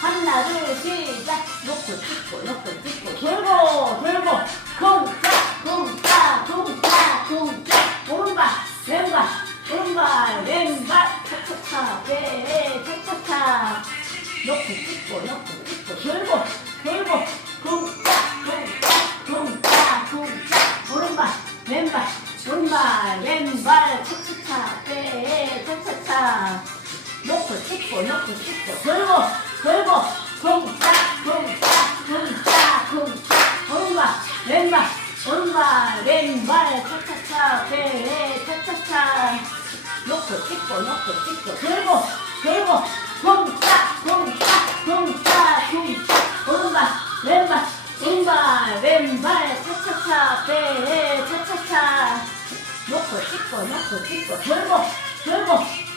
하나 둘 시작. 놓고 찍고 놓고 찍고. 돌고 돌고. 쿵짝 쿵짝 쿵짝 쿵짝 오른발 왼발 오른발 왼발. 차차차 네 차차차 놓고 찍고 놓고 찍고. 돌고 돌고. 쿵짝 쿵짝 쿵짝 쿵짝 오른발 왼발 오른발 왼발. 차차차 네 차차차 놓고 놓고 찍고 돌고 돌고 쿵짝 쿵짝 쿵짝 쿵짝 오른발 왼발 오른발 왼발 차차차 네 차차차 놓고 찍고 놓고 찍고 돌고 돌고 쿵짝 쿵짝 쿵짝 쿵짝 오른발 왼발 오른발 왼발 차차차 네 차차차 놓고 찍고 놓고 찍고 돌고 돌고